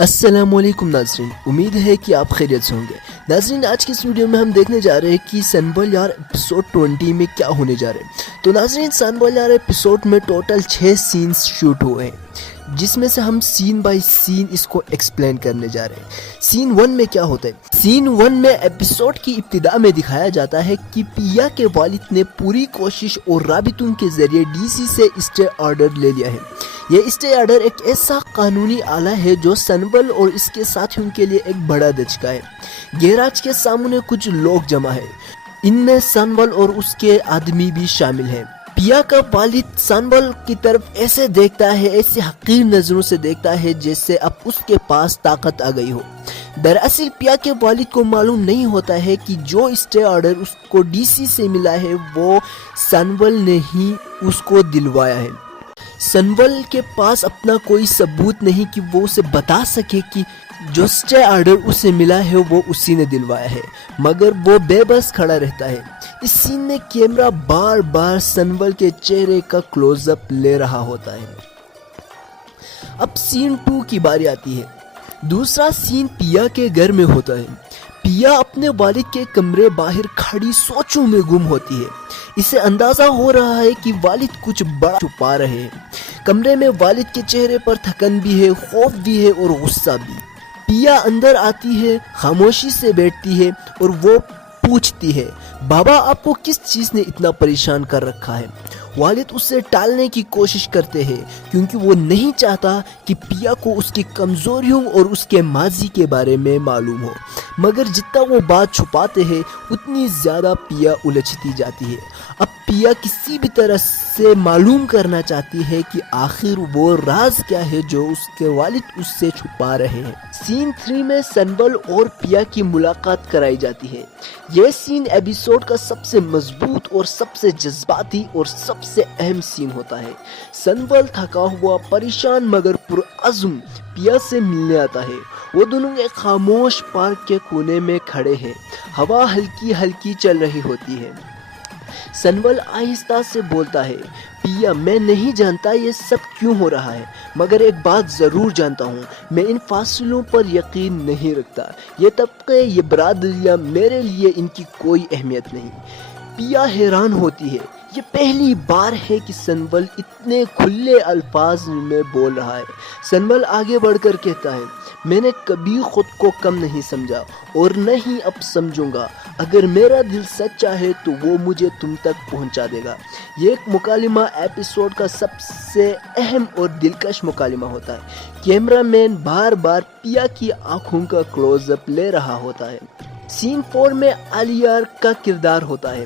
السلام علیکم ناظرین، امید ہے کہ آپ خیریت سے ہوں گے۔ ناظرین، آج کی اس ویڈیو میں ہم دیکھنے جا رہے ہیں کہ سنبل یار ایپیسوڈ 20 میں کیا ہونے جا رہے ہیں۔ تو ناظرین، سنبل یار ایپیسوڈ میں ٹوٹل 6 سینز شوٹ ہوئے ہیں، جس میں سے ہم سین بائی سین اس کو ایکسپلین کرنے جا رہے ہیں۔ سین 1 میں کیا ہوتا ہے؟ سین 1 میں ایپیسوڈ کی ابتدا میں دکھایا جاتا ہے کہ پیا کے والد نے پوری کوشش اور رابطوں کے ذریعے ڈی سی سے اسٹے آرڈر لے لیا ہے۔ یہ اسٹے آرڈر ایک ایسا قانونی آلہ ہے جو سنبل اور اس کے ساتھیوں کے لیے ایک بڑا دھچکا ہے۔ گیراج کے سامنے کچھ لوگ جمع ہیں، ان میں سنبل اور اس کے آدمی بھی شامل ہیں۔ پیا کا والد سنبل کی طرف ایسے دیکھتا ہے، ایسے حقیر نظروں سے دیکھتا ہے جیسے اب اس کے پاس طاقت آ گئی ہو۔ دراصل پیا کے والد کو معلوم نہیں ہوتا ہے کہ جو اسٹے آرڈر اس کو ڈی سی سے ملا ہے وہ سنبل نے ہی اس کو دلوایا ہے۔ سنبل کے پاس اپنا کوئی ثبوت نہیں کہ وہ اسے بتا سکے کہ جو اسٹے آرڈر اسے ملا ہے وہ اسی نے دلوایا ہے، مگر وہ بے بس کھڑا رہتا ہے۔ اس سین میں کیمرہ بار بار سنبل کے چہرے کا کلوز اپ لے رہا ہوتا ہے۔ اب سین 2 کی باری آتی ہے۔ دوسرا سین پیا کے گھر میں ہوتا ہے۔ پیا اپنے والد کے کمرے باہر کھڑی سوچوں میں گم ہوتی ہے۔ اسے اندازہ ہو رہا ہے کہ والد کچھ بڑا چھپا رہے ہیں۔ کمرے میں والد کے چہرے پر تھکن بھی ہے، خوف بھی ہے اور غصہ بھی۔ پیا اندر آتی ہے، خاموشی سے بیٹھتی ہے اور وہ پوچھتی ہے، بابا آپ کو کس چیز نے اتنا پریشان کر رکھا ہے؟ والد اسے ٹالنے کی کوشش کرتے ہیں کیونکہ وہ نہیں چاہتا کہ پیا کو اس کی کمزوریوں اور اس کے ماضی کے بارے میں معلوم ہو، مگر جتنا وہ بات چھپاتے ہیں اتنی زیادہ پیا الجھتی جاتی ہے۔ اب پیا کسی بھی طرح سے معلوم کرنا چاہتی ہے کہ آخر وہ راز کیا ہے جو اس کے والد اس سے چھپا رہے ہیں۔ سین 3 میں سنبل اور پیا کی ملاقات کرائی جاتی ہے۔ یہ سین ایپیسوڈ کا سب سے مضبوط اور سب سے جذباتی اور سب سے اہم سین ہوتا ہے۔ سنبل تھکا ہوا، پریشان مگر پرعزم پیا سے ملنے آتا ہے۔ وہ دونوں ایک خاموش پارک کے کونے میں کھڑے ہیں، ہوا ہلکی ہلکی چل رہی ہوتی ہے۔ سنبل آہستہ سے بولتا ہے، پیا میں نہیں جانتا یہ سب کیوں ہو رہا ہے، مگر ایک بات ضرور جانتا ہوں، میں ان فاصلوں پر یقین نہیں رکھتا۔ یہ طبقے، یہ برادریاں، میرے لیے ان کی کوئی اہمیت نہیں۔ پیا حیران ہوتی ہے، یہ پہلی بار ہے کہ سنبل اتنے کھلے الفاظ میں بول رہا ہے۔ سنبل آگے بڑھ کر کہتا ہے، میں نے کبھی خود کو کم نہیں سمجھا اور نہ ہی اب سمجھوں گا۔ اگر میرا دل سچا ہے تو وہ مجھے تم تک پہنچا دے گا۔ یہ ایک مکالمہ ایپیسوڈ کا سب سے اہم اور دلکش مکالمہ ہوتا ہے۔ کیمرہ مین بار بار پیا کی آنکھوں کا کلوز اپ لے رہا ہوتا ہے۔ سین 4 میں الیار کا کردار ہوتا ہے۔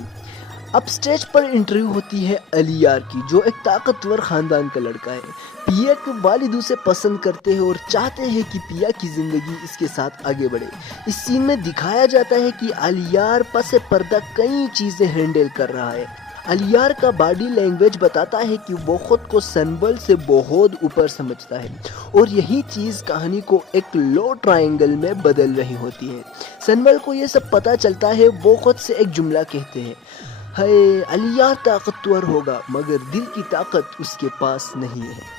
اب سٹیج پر انٹرویو ہوتی ہے الیار کی، جو ایک طاقتور خاندان کا لڑکا ہے۔ پیا کے والد اسے پسند کرتے ہیں اور چاہتے ہیں کہ پیا کی زندگی اس کے ساتھ آگے بڑھے۔ اس سین میں دکھایا جاتا ہے کہ الیار پس پردہ کئی چیزیں ہینڈل کر رہا ہے۔ الیار کا باڈی لینگویج بتاتا ہے کہ وہ خود کو سنبل سے بہت اوپر سمجھتا ہے، اور یہی چیز کہانی کو ایک لو ٹرائنگل میں بدل رہی ہوتی ہے۔ سنبل کو یہ سب پتہ چلتا ہے، وہ خود سے ایک جملہ کہتے ہیں، ہے الیار طاقتور ہوگا مگر دل کی طاقت اس کے پاس نہیں ہے۔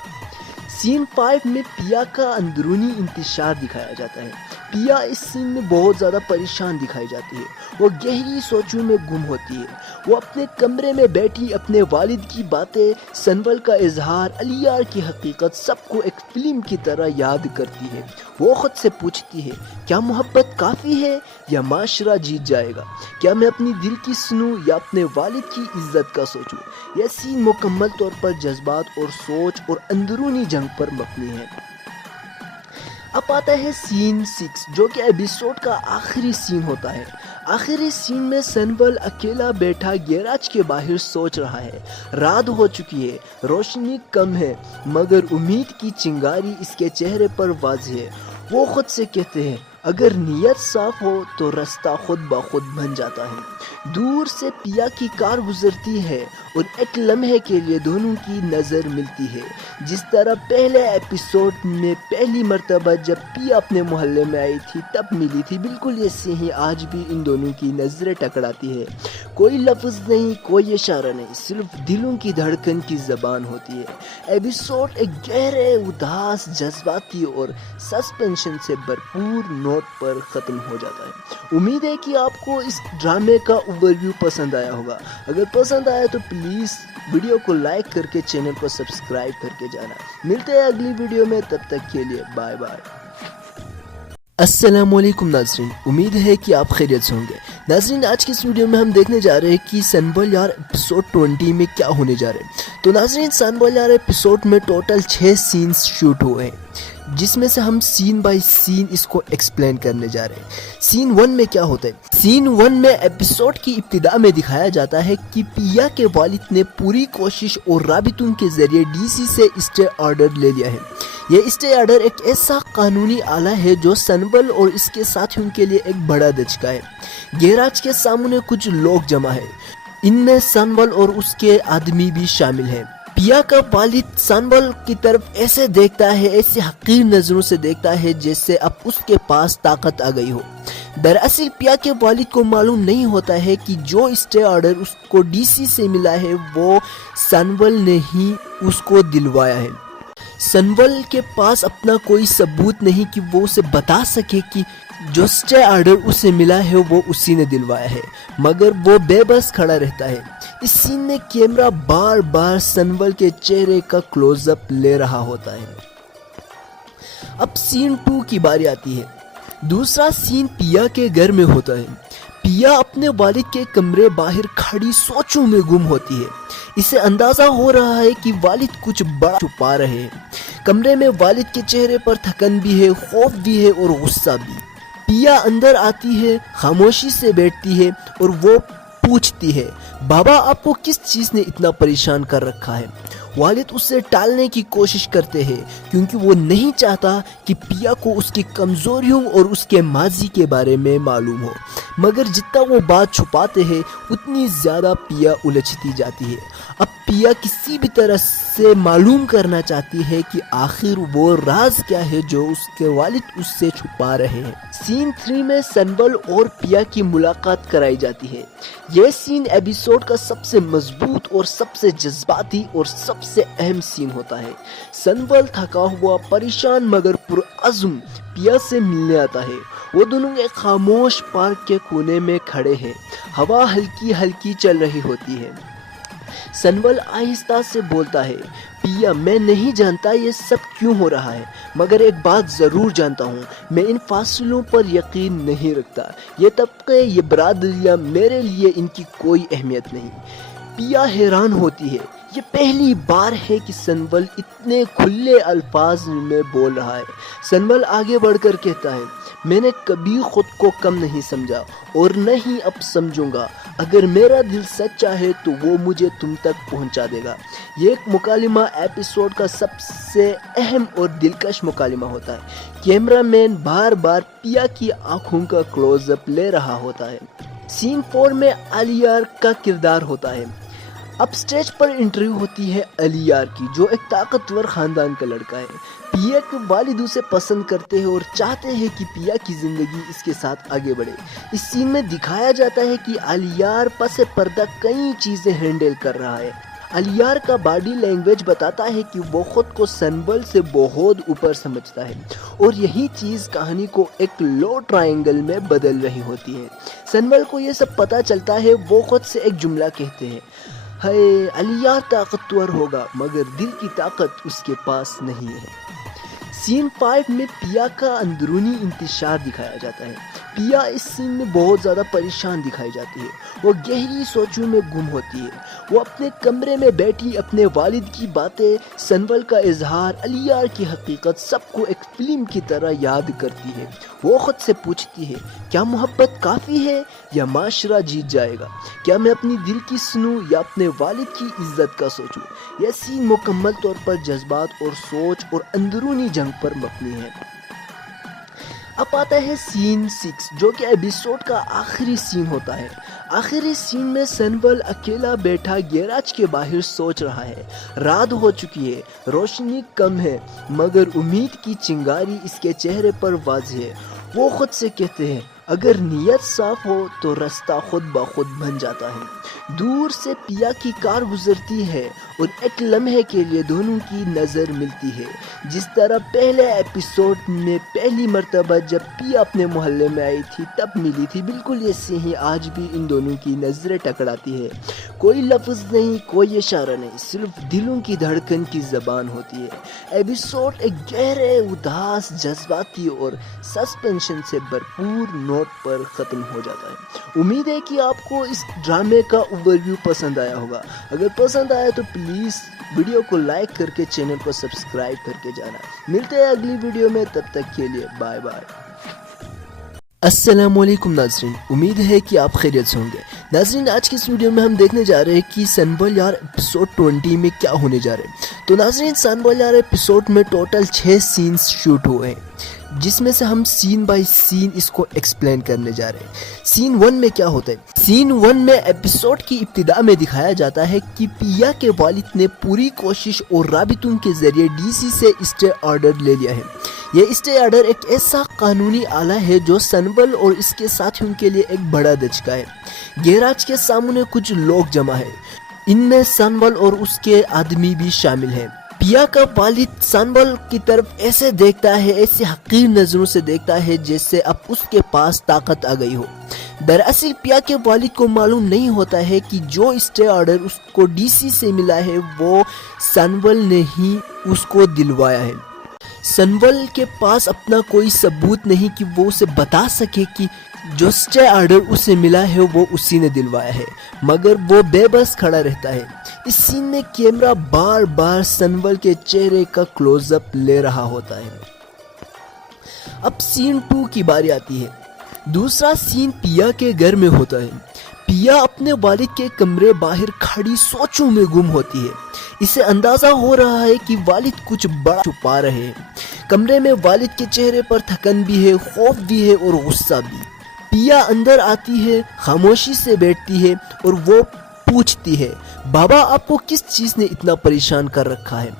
سین 5 میں پیا کا اندرونی انتشار دکھایا جاتا ہے۔ پیا اس سین میں بہت زیادہ پریشان دکھائی جاتی ہے، وہ گہری سوچوں میں گم ہوتی ہے۔ وہ اپنے کمرے میں بیٹھی اپنے والد کی باتیں، سنبل کا اظہار، الیار کی حقیقت سب کو ایک فلم کی طرح یاد کرتی ہے۔ وہ خود سے پوچھتی ہے، کیا محبت کافی ہے یا معاشرہ جیت جائے گا؟ کیا میں اپنی دل کی سنوں یا اپنے والد کی عزت کا سوچوں؟ یہ سین مکمل طور پر جذبات اور سوچ اور اندرونی جنگ پر مبنی ہے۔ اب آتا ہے سین 6، جو کہ ایپیسوڈ کا آخری سین ہوتا ہے۔ آخری سین میں سنبل اکیلا بیٹھا گیراج کے باہر سوچ رہا ہے۔ رات ہو چکی ہے، روشنی کم ہے، مگر امید کی چنگاری اس کے چہرے پر واضح ہے۔ وہ خود سے کہتے ہیں، اگر نیت صاف ہو تو راستہ خود بخود بن جاتا ہے۔ دور سے پیا کی کار گزرتی ہے اور ایک لمحے کے لیے دونوں کی نظر ملتی ہے۔ جس طرح پہلے ایپیسوڈ میں پہلی مرتبہ جب پیا اپنے محلے میں آئی تھی تب ملی تھی، بالکل ایسے ہی آج بھی ان دونوں کی نظریں ٹکراتی ہے۔ کوئی لفظ نہیں، کوئی اشارہ نہیں، صرف دلوں کی دھڑکن کی زبان ہوتی ہے۔ ایپیسوڈ ایک گہرے، اداس، جذباتی اور سسپینشن سے بھرپور نوٹ پر ختم ہو جاتا ہے۔ امید ہے کہ آپ کو اس ڈرامے کا اوور ویو پسند آیا ہوگا۔ اگر پسند آیا تو پلیز ویڈیو کو لائک کر کے چینل کو سبسکرائب کر کے جانا۔ ملتے ہیں اگلی ویڈیو میں، تب تک کے لیے بائے بائے۔ السلام علیکم ناظرین، امید ہے کہ آپ خیریت سے ہوں گے۔ ناظرین، آج کی اس ویڈیو میں ہم دیکھنے جا رہے ہیں کہ سنبل یار ایپیسوڈ 20 میں کیا ہونے جا رہے ہیں۔ تو ناظرین، سنبل یار ایپیسوڈ میں ٹوٹل 6 سینز شوٹ ہوئے ہیں، جس میں سے ہم سین بائی سین اس کو ایکسپلین کرنے جا رہے ہیں۔ سین 1 میں کیا ہوتا ہے؟ سین 1 میں ایپیسوڈ کی ابتدا میں دکھایا جاتا ہے کہ پیا کے والد نے پوری کوشش اور رابطوں کے ذریعے ڈی سی سے اسٹے آرڈر لے لیا ہے۔ یہ اسٹے آرڈر ایک ایسا قانونی آلہ ہے جو سنبل اور اس کے ساتھیوں کے لیے ایک بڑا دھچکا ہے۔ گیراج کے سامنے کچھ لوگ جمع ہیں، ان میں سنبل اور اس کے آدمی بھی شامل ہیں۔ پیا کا والد سنبل کی طرف ایسے دیکھتا ہے، ایسے حقیر نظروں سے دیکھتا ہے جیسے اب اس کے پاس طاقت آ گئی ہو۔ دراصل پیا کے والد کو معلوم نہیں ہوتا ہے کہ جو اسٹے آرڈر اس کو ڈی سی سے ملا ہے وہ سنبل نے ہی اس کو دلوایا ہے۔ سنبل کے پاس اپنا کوئی ثبوت نہیں کہ وہ اسے بتا سکے کہ جو اسٹے آرڈر اسے ملا ہے وہ اسی نے دلوایا ہے، مگر وہ بے بس کھڑا رہتا ہے۔ اس سین میں کیمرہ بار بار سنبل کے چہرے کا کلوز اپ لے رہا ہوتا ہے۔ اب سین 2 کی باری آتی ہے۔ دوسرا سین پیا کے گھر میں ہوتا ہے۔ پیا اپنے والد کے کمرے باہر کھڑی سوچوں میں گم ہوتی ہے۔ اسے اندازہ ہو رہا ہے کہ والد کچھ بڑا چھپا رہے ہیں۔ کمرے میں والد کے چہرے پر تھکن بھی ہے، خوف بھی ہے اور غصہ بھی۔ پیا اندر آتی ہے، خاموشی سے بیٹھتی ہے اور وہ پوچھتی ہے، بابا آپ کو کس چیز نے اتنا پریشان کر رکھا ہے؟ والد اسے ٹالنے کی کوشش کرتے ہیں کیونکہ وہ نہیں چاہتا کہ پیا کو اس کی کمزوریوں اور اس کے ماضی کے بارے میں معلوم ہو، مگر جتنا وہ بات چھپاتے ہیں اتنی زیادہ پیا الجھتی جاتی ہے۔ اب پیا کسی بھی طرح سے معلوم کرنا چاہتی ہے کہ آخر وہ راز کیا ہے جو اس کے والد اس سے چھپا رہے ہیں۔ سین 3 میں سنبل اور پیا کی ملاقات کرائی جاتی ہے۔ یہ سین ایپیسوڈ کا سب سے مضبوط اور سب سے جذباتی اور سب سے اہم سین ہوتا ہے۔ سنبل تھکا ہوا، پریشان مگر پرعزم پیا سے ملنے آتا ہے۔ وہ دونوں ایک خاموش پارک کے کونے میں کھڑے ہیں، ہوا ہلکی ہلکی چل رہی ہوتی ہے۔ سنبل آہستہ سے بولتا ہے، پیا میں نہیں جانتا یہ سب کیوں ہو رہا ہے، مگر ایک بات ضرور جانتا ہوں، میں ان فاصلوں پر یقین نہیں رکھتا۔ یہ طبقے، یہ برادریاں، میرے لیے ان کی کوئی اہمیت نہیں۔ پیا حیران ہوتی ہے، یہ پہلی بار ہے کہ سنبل اتنے کھلے الفاظ میں بول رہا ہے۔ سنبل آگے بڑھ کر کہتا ہے، میں نے کبھی خود کو کم نہیں سمجھا اور نہ ہی اب سمجھوں گا۔ اگر میرا دل سچا ہے تو وہ مجھے تم تک پہنچا دے گا۔ یہ ایک مکالمہ ایپیسوڈ کا سب سے اہم اور دلکش مکالمہ ہوتا ہے۔ کیمرہ مین بار بار پیا کی آنکھوں کا کلوز اپ لے رہا ہوتا ہے۔ سین 4 میں الیار کا کردار ہوتا ہے۔ اب سٹیج پر انٹرویو ہوتی ہے الیار کی، جو ایک طاقتور خاندان کا لڑکا ہے۔ پیا کے والد اسے پسند کرتے ہیں اور چاہتے ہیں کہ پیا کی زندگی اس کے ساتھ آگے بڑھے۔ اس سین میں دکھایا جاتا ہے کہ الیار پس پردہ کئی چیزیں ہینڈل کر رہا ہے۔ الیار کا باڈی لینگویج بتاتا ہے کہ وہ خود کو سنبل سے بہت اوپر سمجھتا ہے، اور یہی چیز کہانی کو ایک لو ٹرائنگل میں بدل رہی ہوتی ہے۔ سنبل کو یہ سب پتا چلتا ہے، وہ خود سے ایک جملہ کہتے ہیں، الیار طاقتور ہوگا مگر دل کی طاقت اس کے پاس نہیں ہے۔ سین 5 میں پیا کا اندرونی انتشار دکھایا جاتا ہے۔ پیا اس سین میں بہت زیادہ پریشان دکھائی جاتی ہے، وہ گہری سوچوں میں گم ہوتی ہے۔ وہ اپنے کمرے میں بیٹھی اپنے والد کی باتیں، سنبل کا اظہار، الیار کی حقیقت سب کو ایک فلم کی طرح یاد کرتی ہے۔ وہ خود سے پوچھتی ہے، کیا محبت کافی ہے یا معاشرہ جیت جائے گا؟ کیا میں اپنی دل کی سنوں یا اپنے والد کی عزت کا سوچوں؟ یہ سین مکمل طور پر جذبات اور سوچ اور اندرونی جنگ پر مبنی ہے۔ اب آتا ہے سین 6 جو کہ ایپیسوڈ کا آخری سین ہوتا ہے۔ آخری سین میں سنول اکیلا بیٹھا گیراج کے باہر سوچ رہا ہے۔ رات ہو چکی ہے، روشنی کم ہے، مگر امید کی چنگاری اس کے چہرے پر واضح ہے۔ وہ خود سے کہتے ہیں اگر نیت صاف ہو تو راستہ خود بخود بن جاتا ہے۔ دور سے پیا کی کار گزرتی ہے اور ایک لمحے کے لیے دونوں کی نظر ملتی ہے، جس طرح پہلے ایپیسوڈ میں پہلی مرتبہ جب پیا اپنے محلے میں آئی تھی تب ملی تھی، بالکل ایسے ہی آج بھی ان دونوں کی نظریں ٹکراتی ہے۔ کوئی لفظ نہیں، کوئی اشارہ نہیں، صرف دلوں کی دھڑکن کی زبان ہوتی ہے۔ ایپیسوڈ ایک گہرے، اداس، جذباتی اور سسپینشن سے بھرپور نوٹ پر ختم ہو جاتا ہے۔ امید ہے کہ آپ کو اس ڈرامے کا اوور ویو پسند آیا ہوگا۔ اگر پسند آیا تو پلیز ویڈیو کو لائک کر کے چینل کو سبسکرائب کر کے جانا۔ ملتے ہیں اگلی ویڈیو میں، تب تک کے لیے بائے بائے۔ السلام علیکم ناظرین، امید ہے کہ آپ خیریت سے ہوں گے۔ ناظرین آج کی اس ویڈیو میں ہم دیکھنے جا رہے ہیں کہ سنبل یار ایپیسوڈ 20 میں کیا ہونے جا رہے ہیں۔ تو ناظرین سنبل یار ایپیسوڈ میں ٹوٹل 6 سینز شوٹ ہوئے ہیں، جس میں سے ہم سین بائی سین اس کو ایکسپلین کرنے جا رہے ہیں۔ سین 1 میں کیا ہوتا ہے؟ سین 1 میں ایپیسوڈ کی ابتدا میں دکھایا جاتا ہے کہ پیا کے والد نے پوری کوشش اور رابطوں کے ذریعے ڈی سی سے اسٹے آرڈر لے لیا ہے۔ یہ اسٹے آرڈر ایک ایسا قانونی آلہ ہے جو سنبل اور اس کے ساتھیوں کے لیے ایک بڑا دھچکا ہے۔ گیراج کے سامنے کچھ لوگ جمع ہیں، ان میں سنبل اور اس کے آدمی بھی شامل ہیں۔ پیا کا والد سنبل کی طرف ایسے دیکھتا ہے، ایسے حقیر نظروں سے دیکھتا ہے جیسے اب اس کے پاس طاقت آ گئی ہو۔ دراصل پیا کے والد کو معلوم نہیں ہوتا ہے کہ جو اسٹے آرڈر اس کو ڈی سی سے ملا ہے وہ سنبل نے ہی اس کو دلوایا ہے۔ سنبل کے پاس اپنا کوئی ثبوت نہیں کہ وہ اسے بتا سکے کہ جو اسٹے آرڈر اسے ملا ہے وہ اسی نے دلوایا ہے، مگر وہ بے بس کھڑا رہتا ہے۔ اس سین میں کیمرہ بار بار سنبل کے چہرے کا کلوز اپ لے رہا ہوتا ہے۔ اب سین 2 کی باری آتی ہے۔ دوسرا سین پیا کے گھر میں ہوتا ہے۔ پیا اپنے والد کے کمرے باہر کھڑی سوچوں میں گم ہوتی ہے۔ اسے اندازہ ہو رہا ہے کہ والد کچھ بڑا چھپا رہے ہیں۔ کمرے میں والد کے چہرے پر تھکن بھی ہے، خوف بھی ہے اور غصہ بھی۔ پیا اندر آتی ہے، خاموشی سے بیٹھتی ہے اور وہ پوچھتی ہے بابا آپ کو کس چیز نے اتنا پریشان کر رکھا ہے؟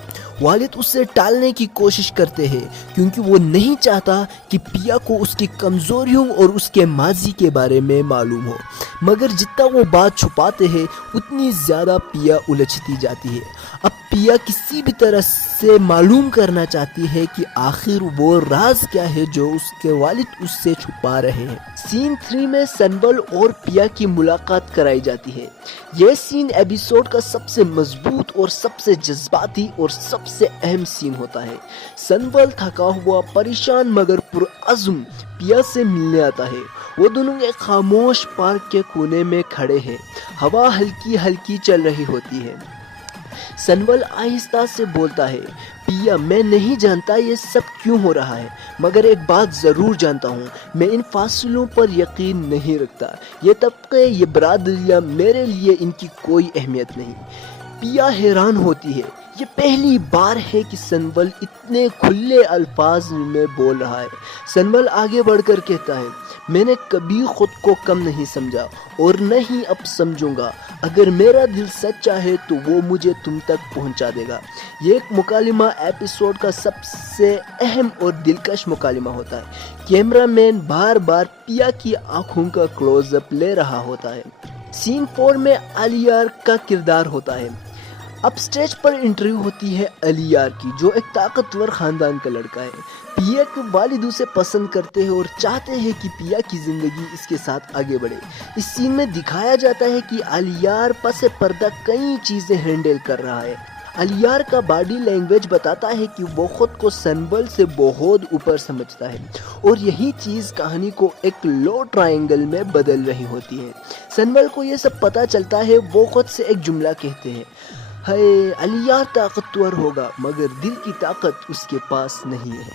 والد اسے ٹالنے کی کوشش کرتے ہیں کیونکہ وہ نہیں چاہتا کہ پیا کو اس کی کمزوریوں اور اس کے ماضی کے بارے میں معلوم ہو، مگر جتنا وہ بات چھپاتے ہیں اتنی زیادہ پیا الجھتی جاتی ہے۔ اب پیا کسی بھی طرح سے معلوم کرنا چاہتی ہے کہ آخر وہ راز کیا ہے جو اس کے والد اس سے چھپا رہے ہیں۔ سین 3 میں سنبل اور پیا کی ملاقات کرائی جاتی ہے۔ یہ سین ایپیسوڈ کا سب سے مضبوط اور سب سے جذباتی اور سب سے اہم سین ہوتا ہے۔ سنبل تھکا ہوا، پریشان مگر پرعزم پیا سے ملنے آتا ہے۔ وہ دونوں ایک خاموش پارک کے کونے میں کھڑے ہیں، ہوا ہلکی ہلکی چل رہی ہوتی ہے۔ سنبل آہستہ سے بولتا ہے پیا میں نہیں جانتا یہ سب کیوں ہو رہا ہے، مگر ایک بات ضرور جانتا ہوں، میں ان فاصلوں پر یقین نہیں رکھتا۔ یہ طبقے، یہ برادریاں، میرے لیے ان کی کوئی اہمیت نہیں۔ پیا حیران ہوتی ہے، یہ پہلی بار ہے کہ سنبل اتنے کھلے الفاظ میں بول رہا ہے۔ سنبل آگے بڑھ کر کہتا ہے میں نے کبھی خود کو کم نہیں سمجھا اور نہ ہی اب سمجھوں گا۔ اگر میرا دل سچا ہے تو وہ مجھے تم تک پہنچا دے گا۔ یہ ایک مکالمہ ایپیسوڈ کا سب سے اہم اور دلکش مکالمہ ہوتا ہے۔ کیمرہ مین بار بار پیا کی آنکھوں کا کلوز اپ لے رہا ہوتا ہے۔ سین 4 میں الیار کا کردار ہوتا ہے۔ اب سٹیج پر انٹرویو ہوتی ہے الیار کی، جو ایک طاقتور خاندان کا لڑکا ہے۔ پیا کے والد اسے پسند کرتے ہیں اور چاہتے ہیں کہ پیا کی زندگی اس کے ساتھ آگے بڑھے۔ اس سین میں دکھایا جاتا ہے کہ الیار پس پردہ کئی چیزیں ہینڈل کر رہا ہے۔ الیار کا باڈی لینگویج بتاتا ہے کہ وہ خود کو سنبل سے بہت اوپر سمجھتا ہے، اور یہی چیز کہانی کو ایک لو ٹرائنگل میں بدل رہی ہوتی ہے۔ سنبل کو یہ سب پتہ چلتا ہے، وہ خود سے ایک جملہ کہتے ہیں الیار طاقتور ہوگا مگر دل کی طاقت اس کے پاس نہیں ہے۔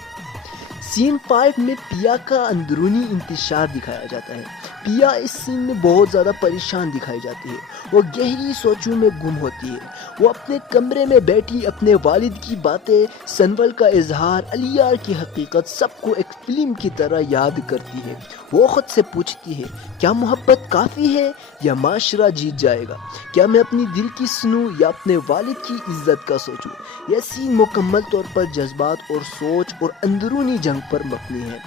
سین 5 میں پیا کا اندرونی انتشار دکھایا جاتا ہے۔ پیا اس سین میں بہت زیادہ پریشان دکھائی جاتی ہے۔ وہ گہری سوچوں میں گم ہوتی ہے۔ وہ اپنے کمرے میں بیٹھی اپنے والد کی باتیں، سنبل کا اظہار، علیار کی حقیقت سب کو ایک فلم کی طرح یاد کرتی ہے۔ وہ خود سے پوچھتی ہے، کیا محبت کافی ہے یا معاشرہ جیت جائے گا؟ کیا میں اپنی دل کی سنوں یا اپنے والد کی عزت کا سوچوں؟ یہ سین مکمل طور پر جذبات اور سوچ اور اندرونی جنگ پر مبنی ہے۔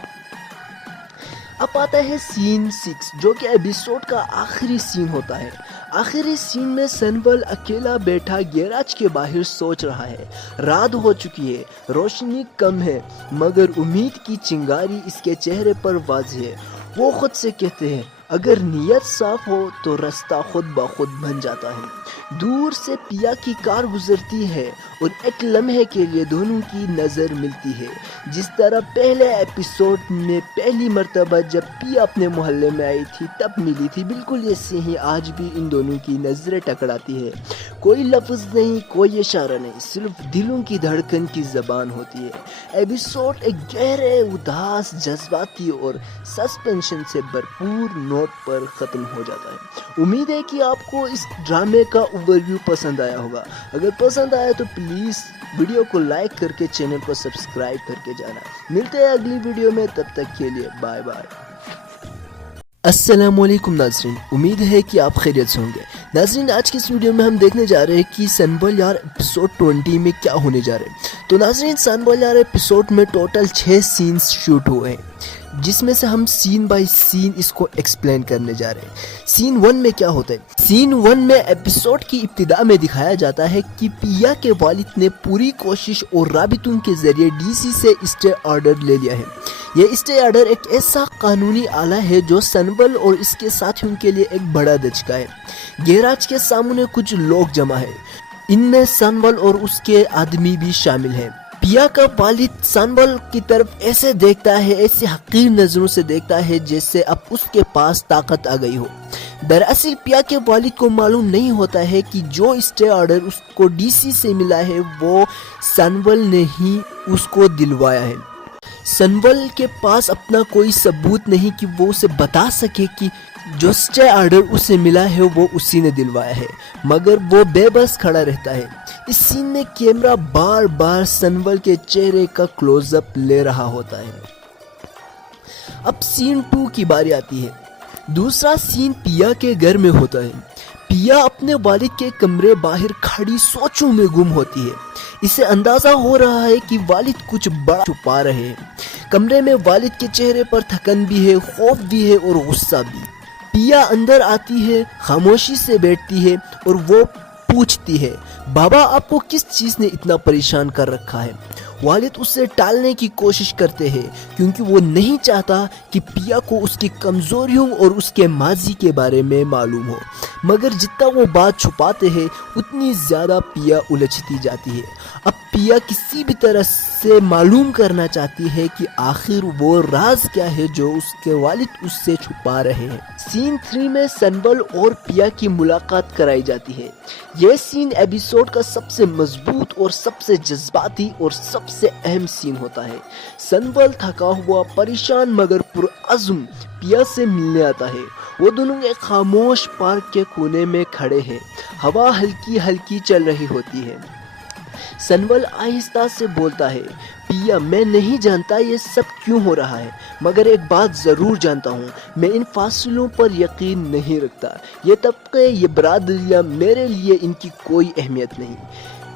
اب آتا ہے سین 6 جو کہ ایپیسوڈ کا آخری سین ہوتا ہے۔ آخری سین میں سنبل اکیلا بیٹھا گیراج کے باہر سوچ رہا ہے۔ رات ہو چکی ہے، روشنی کم ہے، مگر امید کی چنگاری اس کے چہرے پر واضح ہے۔ وہ خود سے کہتے ہیں، اگر نیت صاف ہو تو راستہ خود بخود بن جاتا ہے۔ دور سے پیا کی کار گزرتی ہے اور ایک لمحے کے لیے دونوں کی نظر ملتی ہے، جس طرح پہلے ایپیسوڈ میں پہلی مرتبہ جب پیا اپنے محلے میں آئی تھی تب ملی تھی، بالکل ایسے ہی آج بھی ان دونوں کی نظریں ٹکراتی ہے۔ کوئی لفظ نہیں، کوئی اشارہ نہیں، صرف دلوں کی دھڑکن کی زبان ہوتی ہے۔ ایپیسوڈ ایک گہرے، اداس، جذباتی اور سسپینشن سے بھرپور نوٹ پر ختم ہو جاتا ہے۔ امید ہے کہ آپ کو اس ڈرامے کا اوور ویو پسند آیا ہوگا۔ اگر پسند آیا تو پلیز ویڈیو کو لائک کر کے چینل کو سبسکرائب کر کے جانا۔ ملتے ہیں اگلی ویڈیو میں، تب تک کے لیے بائے بائے۔ السلام علیکم ناظرین، امید ہے کہ آپ خیریت سے ہوں گے۔ ناظرین، آج کی اس ویڈیو میں ہم دیکھنے جا رہے ہیں کہ سنبل یار ایپیسوڈ 20 میں کیا ہونے جا رہے ہیں۔ تو ناظرین، سنبل یار ایپیسوڈ میں ٹوٹل 6 سینز شوٹ ہوئے ہیں، جس میں سے ہم سین بائی سین اس کو ایکسپلین کرنے جا رہے ہیں۔ سین 1 میں کیا ہوتا ہے؟ سین 1 میں ایپیسوڈ کی ابتدا میں دکھایا جاتا ہے کہ پیا کے والد نے پوری کوشش اور رابطوں کے ذریعے ڈی سی سے اسٹے آرڈر لے لیا ہے۔ یہ اسٹے آرڈر ایک ایسا قانونی آلہ ہے جو سنبل اور اس کے ساتھیوں کے لیے ایک بڑا دھچکا ہے۔ گیراج کے سامنے کچھ لوگ جمع ہیں، ان میں سنبل اور اس کے آدمی بھی شامل ہیں۔ پیا کا والد سنبل کی طرف ایسے دیکھتا ہے، ایسے حقیر نظروں سے دیکھتا ہے جیسے اب اس کے پاس طاقت آ گئی ہو۔ دراصل پیا کے والد کو معلوم نہیں ہوتا ہے کہ جو اسٹے آرڈر اس کو ڈی سی سے ملا ہے وہ سنبل نے ہی اس کو دلوایا ہے۔ سنبل کے پاس اپنا کوئی ثبوت نہیں کہ وہ اسے بتا سکے کہ جو اسٹے آرڈر اسے ملا ہے وہ اسی نے دلوایا ہے، مگر وہ بے بس کھڑا رہتا ہے۔ اس سین میں کیمرہ بار بار سنبل کے چہرے کا کلوز اپ لے رہا ہوتا ہے۔ اب سین 2 کی باری آتی ہے۔ دوسرا سین پیا کے گھر میں ہوتا ہے۔ پیا اپنے والد کے کمرے باہر کھڑی سوچوں میں گم ہوتی ہے۔ اسے اندازہ ہو رہا ہے کہ والد کچھ بڑا چھپا رہے ہیں۔ کمرے میں والد کے چہرے پر تھکن بھی ہے، خوف بھی ہے اور غصہ بھی۔ پیا اندر آتی ہے، خاموشی سے بیٹھتی ہے اور وہ پوچھتی ہے، بابا آپ کو کس چیز نے اتنا پریشان کر رکھا ہے؟ والد اسے ٹالنے کی کوشش کرتے ہیں کیونکہ وہ نہیں چاہتا کہ پیا کو اس کی کمزوریوں اور اس کے ماضی کے بارے میں معلوم ہو، مگر جتنا وہ بات چھپاتے ہیں اتنی زیادہ پیا الجھتی جاتی ہے۔ اب پیا کسی بھی طرح سے معلوم کرنا چاہتی ہے کہ آخر وہ راز کیا ہے جو اس کے والد اس سے چھپا رہے ہیں۔ سین 3 میں سنبل اور پیا کی ملاقات کرائی جاتی ہے۔ یہ سین ایپیسوڈ کا سب سے مضبوط اور سب سے جذباتی اور سب سے اہم سین ہوتا ہے۔ سنبل تھکا ہوا، پریشان مگر پرعزم پیا سے ملنے آتا ہے۔ وہ دونوں ایک خاموش پارک کے کونے میں کھڑے ہیں، ہوا ہلکی ہلکی چل رہی ہوتی ہے۔ سنبل آہستہ سے بولتا ہے، پیا میں نہیں جانتا یہ سب کیوں ہو رہا ہے، مگر ایک بات ضرور جانتا ہوں، میں ان فاصلوں پر یقین نہیں رکھتا۔ یہ طبقے، یہ برادریاں، میرے لیے ان کی کوئی اہمیت نہیں۔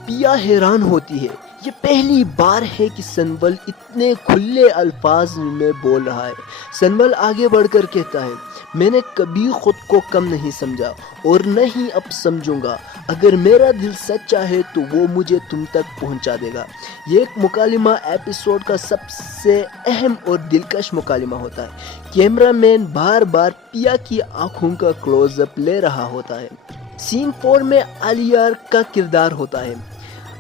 پیا حیران ہوتی ہے، یہ پہلی بار ہے کہ سنبل اتنے کھلے الفاظ میں بول رہا ہے۔ سنبل آگے بڑھ کر کہتا ہے، میں نے کبھی خود کو کم نہیں سمجھا اور نہ ہی اب سمجھوں گا۔ اگر میرا دل سچا ہے تو وہ مجھے تم تک پہنچا دے گا۔ یہ ایک مکالمہ ایپیسوڈ کا سب سے اہم اور دلکش مکالمہ ہوتا ہے۔ کیمرہ مین بار بار پیا کی آنکھوں کا کلوز اپ لے رہا ہوتا ہے۔ سین 4 میں علیار کا کردار ہوتا ہے۔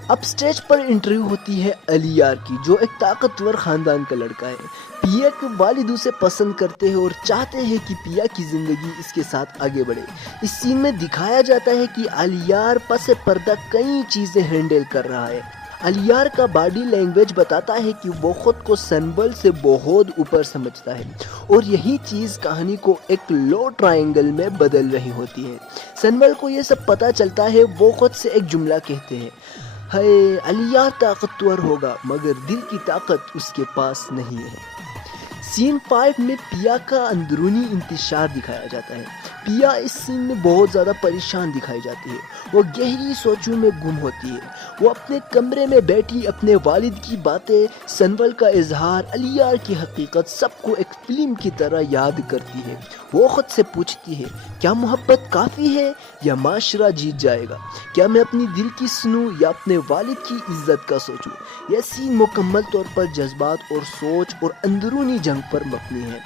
اب سٹیج پر انٹرویو ہوتی ہے علیار کی، جو ایک طاقتور خاندان کا لڑکا ہے۔ پیا کے والد اسے پسند کرتے ہیں اور چاہتے ہیں کہ پیا کی زندگی اس کے ساتھ آگے بڑھے۔ اس سین میں دکھایا جاتا ہے کہ علیار پس پردہ کئی چیزیں ہینڈل کر رہا ہے۔ الیار کا باڈی لینگویج بتاتا ہے کہ وہ خود کو سنبل سے بہت اوپر سمجھتا ہے اور یہی چیز کہانی کو ایک لو ٹرائنگل میں بدل رہی ہوتی ہے۔ سنبل کو یہ سب پتہ چلتا ہے، وہ خود سے ایک جملہ کہتے ہیں، ہے الیار طاقتور ہوگا مگر دل کی طاقت اس کے پاس نہیں ہے۔ سین 5 میں پیا کا اندرونی انتشار دکھایا جاتا ہے۔ پیا اس سین میں بہت زیادہ پریشان دکھائی جاتی ہے، وہ گہری سوچوں میں گم ہوتی ہے۔ وہ اپنے کمرے میں بیٹھی اپنے والد کی باتیں، سنبل کا اظہار، الیار کی حقیقت سب کو ایک فلم کی طرح یاد کرتی ہے۔ وہ خود سے پوچھتی ہے، کیا محبت کافی ہے یا معاشرہ جیت جائے گا؟ کیا میں اپنی دل کی سنوں یا اپنے والد کی عزت کا سوچوں؟ یہ سین مکمل طور پر جذبات اور سوچ اور اندرونی جنگ پر مبنی ہے۔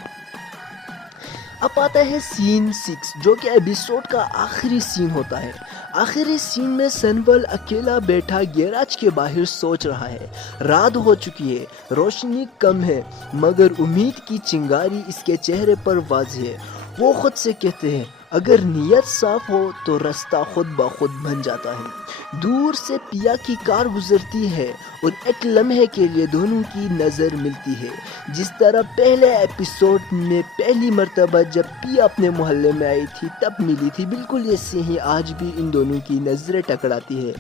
اب آتا ہے سین 6 جو کہ ایپیسوڈ کا آخری سین ہوتا ہے۔ آخری سین میں سنبل اکیلا بیٹھا گیراج کے باہر سوچ رہا ہے۔ رات ہو چکی ہے، روشنی کم ہے مگر امید کی چنگاری اس کے چہرے پر واضح ہے۔ وہ خود سے کہتے ہیں، اگر نیت صاف ہو تو راستہ خود بخود بن جاتا ہے۔ دور سے پیا کی کار گزرتی ہے اور ایک لمحے کے لیے دونوں کی نظر ملتی ہے، جس طرح پہلے ایپیسوڈ میں پہلی مرتبہ جب پیا اپنے محلے میں آئی تھی تب ملی تھی، بالکل ایسے ہی آج بھی ان دونوں کی نظریں ٹکراتی ہے۔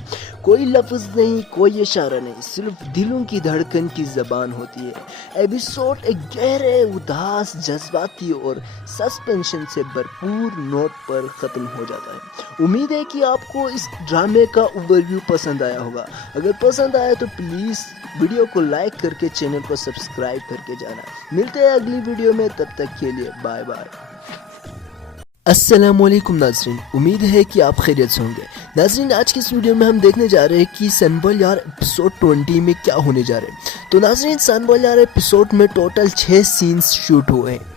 کوئی لفظ نہیں، کوئی اشارہ نہیں، صرف دلوں کی دھڑکن کی زبان ہوتی ہے۔ ایپیسوڈ ایک گہرے، اداس، جذباتی اور سسپینشن سے بھرپور نوٹ پر ختم ہو جاتا ہے۔ امید ہے کہ آپ کو اس ڈرامے کا اوور ویو پسند آیا ہوگا۔ اگر پسند آیا تو پلیز ویڈیو کو لائک کر کے چینل کو سبسکرائب کر کے جانا۔ ملتے ہیں اگلی ویڈیو میں، تب تک کے لیے بائے بائے۔ السلام علیکم ناظرین، امید ہے کہ آپ خیریت سے ہوں گے۔ ناظرین، آج کی اس ویڈیو میں ہم دیکھنے جا رہے ہیں کہ سنبل یار ایپیسوڈ 20 میں کیا ہونے جا رہے ہیں۔ تو ناظرین، سنبل یار ایپیسوڈ میں ٹوٹل 6 سینز شوٹ ہوئے ہیں،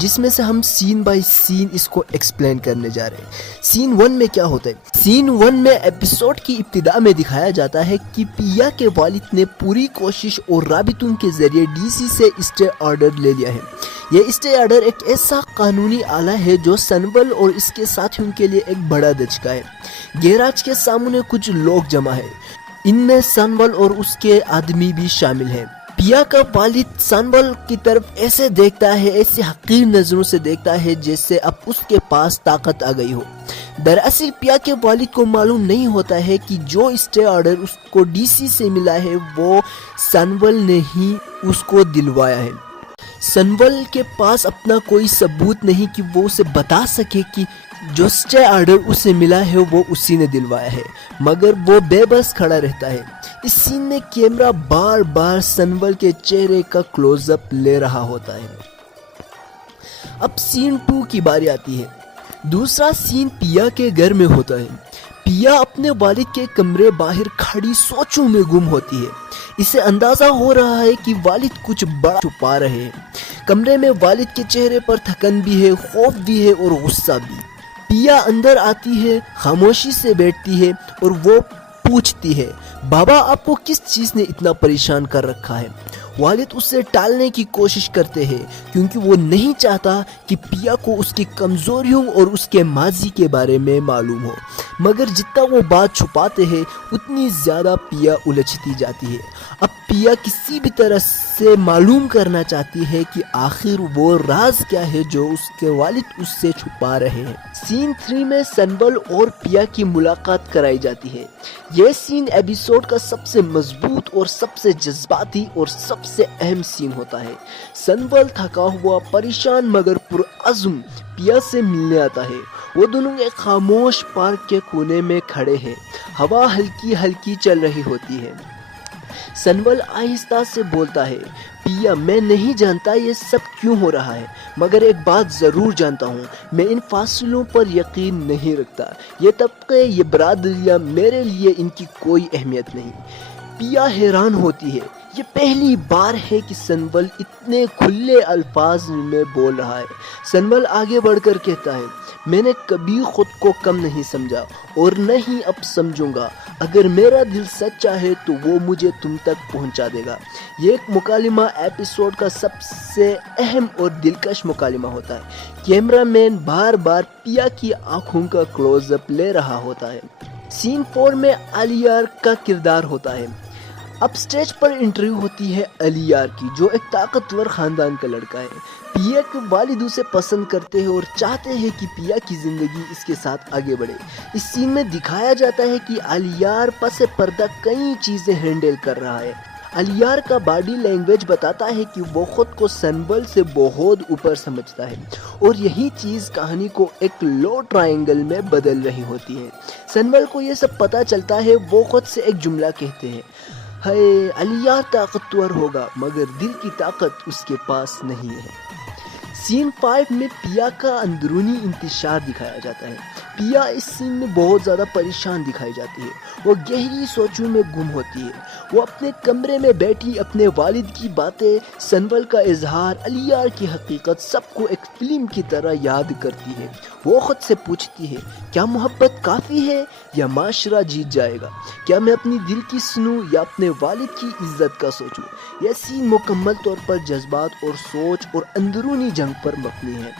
جس میں سے ہم سین بائی سین اس کو ایکسپلین کرنے جا رہے ہیں۔ سین 1 میں کیا ہوتا ہے؟ سین 1 میں ایپیسوڈ کی ابتدا میں دکھایا جاتا ہے کہ پیا کے والد نے پوری کوشش اور رابطوں کے ذریعے ڈی سی سے اسٹے آرڈر لے لیا ہے۔ یہ اسٹے آرڈر ایک ایسا قانونی آلہ ہے جو سنبل اور اس کے ساتھیوں کے لیے ایک بڑا دھچکا ہے۔ گیراج کے سامنے کچھ لوگ جمع ہیں، ان میں سنبل اور اس کے آدمی بھی شامل ہیں۔ پیا کا والد سنبل کی طرف ایسے دیکھتا ہے، ایسے حقیر نظروں سے دیکھتا ہے جیسے اب اس کے پاس طاقت آ گئی ہو۔ دراصل پیا کے والد کو معلوم نہیں ہوتا ہے کہ جو اسٹے آرڈر اس کو ڈی سی سے ملا ہے وہ سنبل نے ہی اس کو دلوایا ہے۔ سنبل کے پاس اپنا کوئی ثبوت نہیں کہ وہ اسے بتا سکے کہ جو اسٹے آرڈر اسے ملا ہے وہ اسی نے دلوایا ہے، مگر وہ بے بس کھڑا رہتا ہے۔ اس سین میں کیمرہ بار بار سنبل کے چہرے کا کلوز اپ لے رہا ہوتا ہے۔ اب سین 2 کی باری آتی ہے۔ دوسرا سین پیا کے گھر میں ہوتا ہے۔ پیا اپنے والد کے کمرے باہر کھڑی سوچوں میں گم ہوتی ہے۔ اسے اندازہ ہو رہا ہے کہ والد کچھ بڑا چھپا رہے ہیں۔ کمرے میں والد کے چہرے پر تھکن بھی ہے، خوف بھی ہے اور غصہ بھی۔ پیا اندر آتی ہے، خاموشی سے بیٹھتی ہے اور وہ پوچھتی ہے، بابا آپ کو کس چیز نے اتنا پریشان کر رکھا ہے؟ والد اسے ٹالنے کی کوشش کرتے ہیں کیونکہ وہ نہیں چاہتا کہ پیا کو اس کی کمزوریوں اور اس کے ماضی کے بارے میں معلوم ہو، مگر جتنا وہ بات چھپاتے ہیں اتنی زیادہ پیا الجھتی جاتی ہے۔ اب پیا کسی بھی طرح سے معلوم کرنا چاہتی ہے کہ آخر وہ راز کیا ہے جو اس کے والد اس سے چھپا رہے ہیں۔ سین 3 میں سنبل اور پیا کی ملاقات کرائی جاتی ہے۔ یہ سین ایپیسوڈ کا سب سے مضبوط اور سب سے جذباتی اور سب سے اہم سین ہوتا ہے۔ سنبل تھکا ہوا، پریشان مگر پرعزم پیا سے ملنے آتا ہے۔ وہ دونوں ایک خاموش پارک کے کونے میں کھڑے ہیں، ہوا ہلکی ہلکی چل رہی ہوتی ہے۔ سنبل آہستہ سے بولتا ہے، پیا میں نہیں جانتا یہ سب کیوں ہو رہا ہے، مگر ایک بات ضرور جانتا ہوں، میں ان فاصلوں پر یقین نہیں رکھتا۔ یہ طبقے، یہ برادریاں، میرے لیے ان کی کوئی اہمیت نہیں۔ پیا حیران ہوتی ہے، یہ پہلی بار ہے کہ سنبل اتنے کھلے الفاظ میں بول رہا ہے۔ سنبل آگے بڑھ کر کہتا ہے، میں نے کبھی خود کو کم نہیں سمجھا اور نہ ہی اب سمجھوں گا۔ اگر میرا دل سچا ہے تو وہ مجھے تم تک پہنچا دے گا۔ یہ ایک مکالمہ ایپیسوڈ کا سب سے اہم اور دلکش مکالمہ ہوتا ہے۔ کیمرہ مین بار بار پیا کی آنکھوں کا کلوز اپ لے رہا ہوتا ہے۔ سین 4 میں الیار کا کردار ہوتا ہے۔ اب سٹیج پر انٹرویو ہوتی ہے علی یار کی، جو ایک طاقتور خاندان کا لڑکا ہے۔ پیا کے والد اسے پسند کرتے ہیں اور چاہتے ہیں کہ پیا کی زندگی اس کے ساتھ آگے بڑھے۔ اس سین میں دکھایا جاتا ہے کہ علی یار پس پردہ کئی چیزیں ہینڈل کر رہا ہے۔ علی یار کا باڈی لینگویج بتاتا ہے کہ وہ خود کو سنبل سے بہت اوپر سمجھتا ہے، اور یہی چیز کہانی کو ایک لو ٹرائنگل میں بدل رہی ہوتی ہے۔ سنبل کو یہ سب پتا چلتا ہے، وہ خود سے ایک جملہ کہتے ہیں، ہے علی یار طاقتور ہوگا مگر دل کی طاقت اس کے پاس نہیں ہے۔ سین 5 میں پیا کا اندرونی انتشار دکھایا جاتا ہے۔ پیا اس سین میں بہت زیادہ پریشان دکھائی جاتی ہے، وہ گہری سوچوں میں گم ہوتی ہے۔ وہ اپنے کمرے میں بیٹھی اپنے والد کی باتیں، سنبل کا اظہار، علی یار کی حقیقت، سب کو ایک فلم کی طرح یاد کرتی ہے۔ وہ خود سے پوچھتی ہے، کیا محبت کافی ہے یا معاشرہ جیت جائے گا؟ کیا میں اپنی دل کی سنوں یا اپنے والد کی عزت کا سوچوں؟ یہ سین مکمل طور پر جذبات اور سوچ اور اندرونی جنگ پر مبنی ہے۔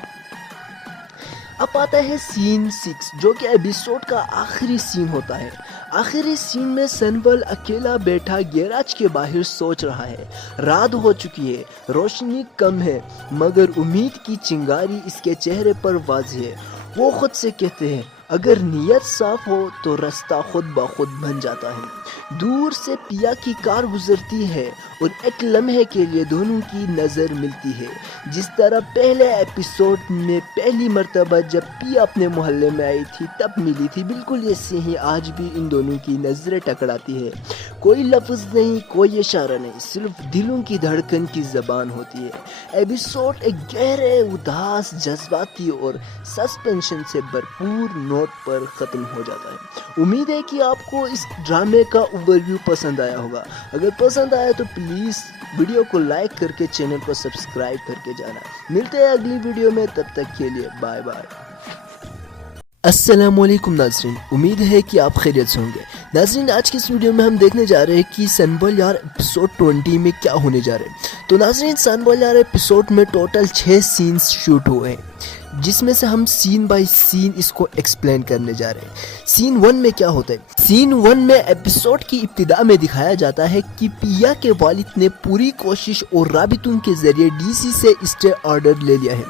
اب آتا ہے سین 6، جو کہ ایپیسوڈ کا آخری سین ہوتا ہے۔ آخری سین میں سنبل اکیلا بیٹھا گیراج کے باہر سوچ رہا ہے۔ رات ہو چکی ہے، روشنی کم ہے، مگر امید کی چنگاری اس کے چہرے پر واضح ہے۔ وہ خود سے کہتے ہیں، اگر نیت صاف ہو تو راستہ خود بخود بن جاتا ہے۔ دور سے پیا کی کار گزرتی ہے اور ایک لمحے کے لیے دونوں کی نظر ملتی ہے، جس طرح پہلے ایپیسوڈ میں پہلی مرتبہ جب پیا اپنے محلے میں آئی تھی تب ملی تھی، بالکل ایسے ہی آج بھی ان دونوں کی نظریں ٹکراتی ہے۔ کوئی لفظ نہیں، کوئی اشارہ نہیں، صرف دلوں کی دھڑکن کی زبان ہوتی ہے۔ ایپیسوڈ ایک گہرے، اداس، جذباتی اور سسپینشن سے بھرپور نوٹ پر ختم ہو جاتا ہے۔ امید ہے کہ آپ کو اس ڈرامے کا اوور ویو پسند آیا ہوگا۔ اگر پسند آیا تو پلیز ویڈیو کو لائک کر کے چینل کو سبسکرائب کر کے جانا۔ ملتے ہیں اگلی ویڈیو میں، تب تک کے لیے بائے بائے۔ السلام علیکم ناظرین، امید ہے کہ آپ خیریت سے ہوں گے۔ ناظرین، آج کی اس ویڈیو میں ہم دیکھنے جا رہے ہیں کہ سنبل یار ایپیسوڈ 20 میں کیا ہونے جا رہے ہیں۔ تو ناظرین، سنبل یار ایپیسوڈ میں ٹوٹل 6 سینز شوٹ ہوئے ہیں، جس میں سے ہم سین بائی سین اس کو ایکسپلین کرنے جا رہے ہیں۔ سین 1 میں کیا ہوتا ہے؟ سین 1 میں ایپیسوڈ کی ابتدا میں دکھایا جاتا ہے کہ پیا کے والد نے پوری کوشش اور رابطوں کے ذریعے ڈی سی سے اسٹے آرڈر لے لیا ہے۔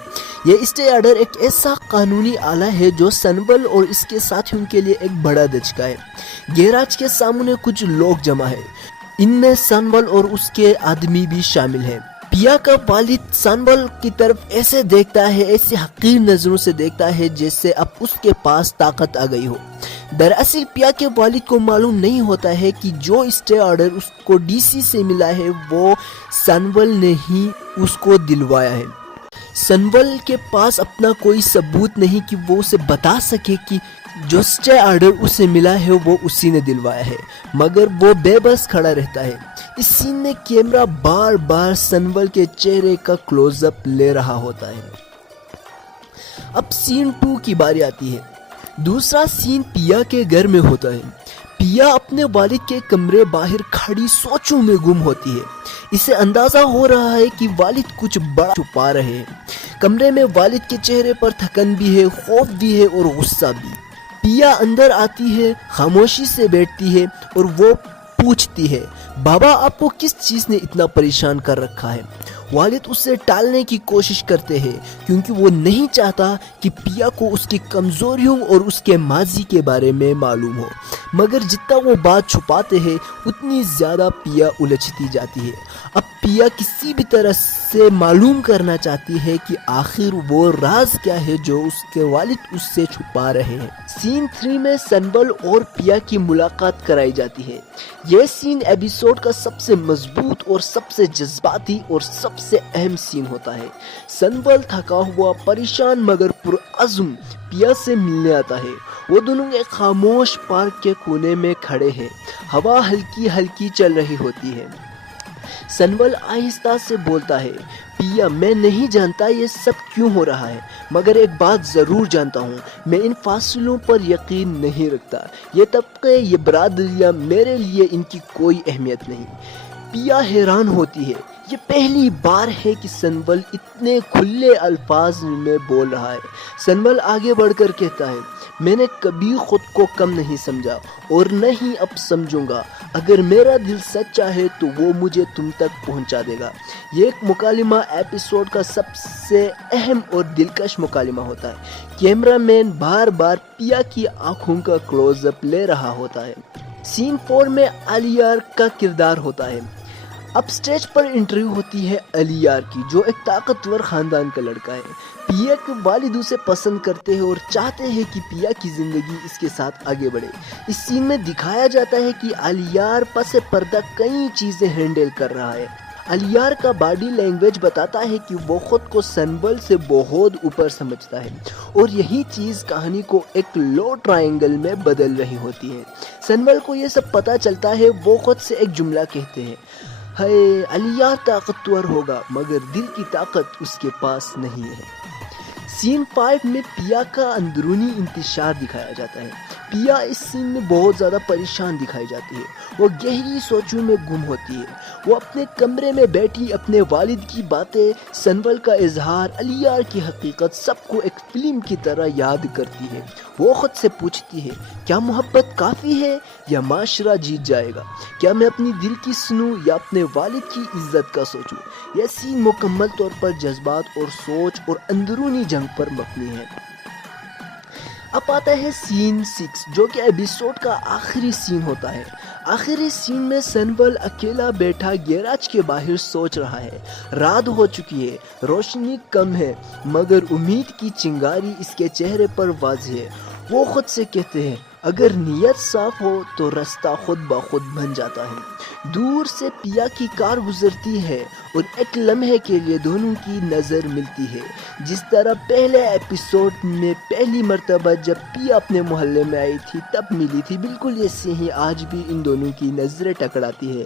یہ اسٹے آرڈر ایک ایسا قانونی آلہ ہے جو سنبل اور اس کے ساتھیوں کے لیے ایک بڑا دھچکا ہے۔ گیراج کے سامنے کچھ لوگ جمع ہیں، ان میں سنبل اور اس کے آدمی بھی شامل ہیں۔ پیا کا والد سنبل کی طرف ایسے دیکھتا ہے، ایسے حقیر نظروں سے دیکھتا ہے جیسے اب اس کے پاس طاقت آ گئی ہو۔ دراصل پیا کے والد کو معلوم نہیں ہوتا ہے کہ جو اسٹے آرڈر اس کو ڈی سی سے ملا ہے وہ سنبل نے ہی اس کو دلوایا ہے۔ سنبل کے پاس اپنا کوئی ثبوت نہیں کہ وہ اسے بتا سکے کہ جو اسٹے آرڈر اسے ملا ہے وہ اسی نے دلوایا ہے، مگر وہ بے بس کھڑا رہتا ہے۔ اس سین میں کیمرہ بار بار سنبل کے چہرے کا کلوز اپ لے رہا ہوتا ہے۔ اب سین 2 کی باری آتی ہے۔ دوسرا سین پیا کے گھر میں ہوتا ہے۔ پیا اپنے والد کے کمرے باہر کھڑی سوچوں میں گم ہوتی ہے۔ اسے اندازہ ہو رہا ہے کہ والد کچھ بڑا چھپا رہے ہیں۔ کمرے میں والد کے چہرے پر تھکن بھی ہے، خوف بھی ہے اور غصہ بھی۔ پیا اندر آتی ہے، خاموشی سے بیٹھتی ہے اور وہ پوچھتی ہے، بابا آپ کو کس چیز نے اتنا پریشان کر رکھا ہے؟ والد اسے ٹالنے کی کوشش کرتے ہیں کیونکہ وہ نہیں چاہتا کہ پیا کو اس کی کمزوریوں اور اس کے ماضی کے بارے میں معلوم ہو، مگر جتنا وہ بات چھپاتے ہیں اتنی زیادہ پیا الجھتی جاتی ہے۔ اب پیا کسی بھی طرح سے معلوم کرنا چاہتی ہے کہ آخر وہ راز کیا ہے جو اس کے والد اس سے چھپا رہے ہیں۔ سین 3 میں سنبل اور پیا کی ملاقات کرائی جاتی ہے۔ یہ سین ایپیسوڈ کا سب سے مضبوط اور سب سے جذباتی اور سب سے اہم سین ہوتا ہے۔ سنبل تھکا ہوا، پریشان مگر پرعزم پیا سے ملنے آتا ہے۔ وہ دونوں ایک خاموش پارک کے کونے میں کھڑے ہیں، ہوا ہلکی ہلکی چل رہی ہوتی ہے۔ سنبل آہستہ سے بولتا ہے، پیا میں نہیں جانتا یہ سب کیوں ہو رہا ہے، مگر ایک بات ضرور جانتا ہوں، میں ان فاصلوں پر یقین نہیں رکھتا۔ یہ طبقے، یہ برادریاں، میرے لیے ان کی کوئی اہمیت نہیں۔ پیا حیران ہوتی ہے، یہ پہلی بار ہے کہ سنول اتنے کھلے الفاظ میں بول رہا ہے۔ سنول آگے بڑھ کر کہتا ہے، میں نے کبھی خود کو کم نہیں سمجھا اور نہ ہی اب سمجھوں گا۔ اگر میرا دل سچا ہے تو وہ مجھے تم تک پہنچا دے گا۔ یہ ایک مکالمہ ایپیسوڈ کا سب سے اہم اور دلکش مکالمہ ہوتا ہے۔ کیمرہ مین بار بار پیا کی آنکھوں کا کلوز اپ لے رہا ہوتا ہے۔ سین 4 میں الیار کا کردار ہوتا ہے۔ اب سٹیج پر انٹرویو ہوتی ہے الیار کی، جو ایک طاقتور خاندان کا لڑکا ہے۔ پیا کے والد اسے پسند کرتے ہیں اور چاہتے ہیں کہ پیا کی زندگی اس کے ساتھ آگے بڑھے۔ اس سین میں دکھایا جاتا ہے کہ الیار پس پردہ کئی چیزیں ہینڈل کر رہا ہے۔ الیار کا باڈی لینگویج بتاتا ہے کہ وہ خود کو سنول سے بہت اوپر سمجھتا ہے اور یہی چیز کہانی کو ایک لو ٹرائنگل میں بدل رہی ہوتی ہے۔ سنول کو یہ سب پتہ چلتا ہے، وہ خود سے ایک جملہ کہتے ہیں، ہے الیار طاقتور ہوگا مگر دل کی طاقت اس کے پاس نہیں ہے۔ سین 5 میں پیا کا اندرونی انتشار دکھایا جاتا ہے۔ پیا اس سین میں بہت زیادہ پریشان دکھائی جاتی ہے۔ وہ گہری سوچوں میں گم ہوتی ہے۔ وہ اپنے کمرے میں بیٹھی اپنے والد کی باتیں، سنول کا اظہار، الیار کی حقیقت سب کو ایک فلم کی طرح یاد کرتی ہے۔ وہ خود سے پوچھتی ہے، کیا محبت کافی ہے یا معاشرہ جیت جائے گا؟ کیا میں اپنی دل کی سنوں یا اپنے والد کی عزت کا سوچوں؟ یہ سین مکمل طور پر جذبات اور سوچ اور اندرونی جنگ پر مبنی ہے۔ اب آتا ہے سین 6، جو کہ ایپیسوڈ کا آخری سین ہوتا ہے۔ آخری سین میں سنول اکیلا بیٹھا گیراج کے باہر سوچ رہا ہے۔ رات ہو چکی ہے، روشنی کم ہے، مگر امید کی چنگاری اس کے چہرے پر واضح ہے۔ وہ خود سے کہتے ہیں، اگر نیت صاف ہو تو راستہ خود بخود بن جاتا ہے۔ دور سے پیا کی کار گزرتی ہے اور ایک لمحے کے لیے دونوں کی نظر ملتی ہے، جس طرح پہلے ایپیسوڈ میں پہلی مرتبہ جب پیا اپنے محلے میں آئی تھی تب ملی تھی، بالکل ایسے ہی آج بھی ان دونوں کی نظریں ٹکراتی ہے۔